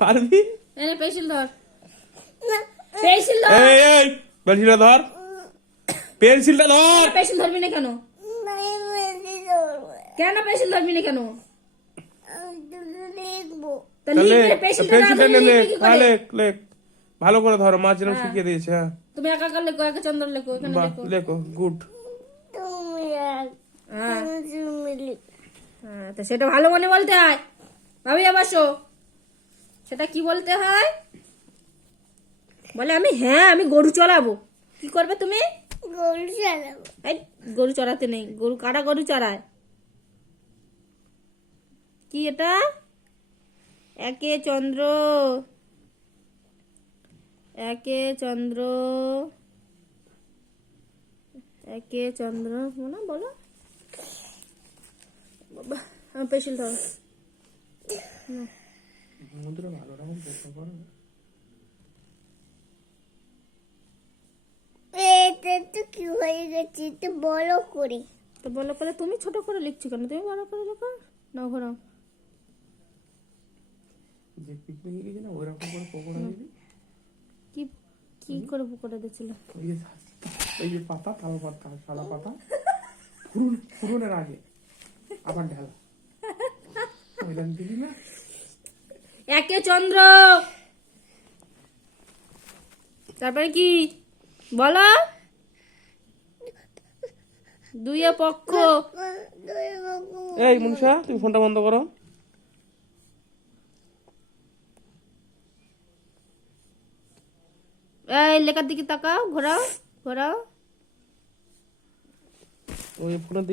পারবি? এনে পেন্সিল ধর, পেন্সিল ধর। এই পেন্সিলটা ধর, পেন্সিলটা ধর। পেন্সিল ধরবি না কেন? কেন পেন্সিল ধরবি না কেন? তো লিখবে, পেন্সিলটা না ধরলে লিখবে কি করে? লেখ লেখ ভালো করে ধরো, মা যেন শিখিয়ে দিয়েছে। হ্যাঁ তুমি একা একা লেখো, একা চন্দ্র লেখো, এখানে বাহ, লেখো। লেখো গুড। হ্যাঁ, তো সেটা ভালো মনে বলতে হয়। ভাবি আবাসো, সেটা কি বলতে হয়? বলে আমি গরু চড়াবো। কি করবে তুমি? গরু চালাবো। এই গরু চড়াতে নেই, গরু কারা গরু চড়ায়? কি এটা? একে চন্দ্র, একে চন্দ্র, একে চন্দ্র না বলো বাবা। পেন্সিল ধরো। ভালো রকম প্রশ্ন করো। এটা তো কি হয়ে গেছে, একটু বড় করে। তো বলো করে, তুমি ছোট করে লিখছো কেন? তুমি বড় করে লেখো না। ঘোরাও। যে পিকনিকে গেছি না ওইরকম করে পকোড়া দিবি। কি কি করে করে দিয়েছিল? ওই যে পাতা, তাল পাতা, সাদা পাতা, ফুরনের আগে আবার ঢালা ওইরকম দিবি না। একে চন্দ্র, তারপরে কি বলো? দুইয়ে পক্ষ। এই মনীষা, তুমি ফোনটা বন্ধ করো। এই লেখার দিকে তাকাও, ঘোরাও ঘোরাও। ওই ফোনের দিকে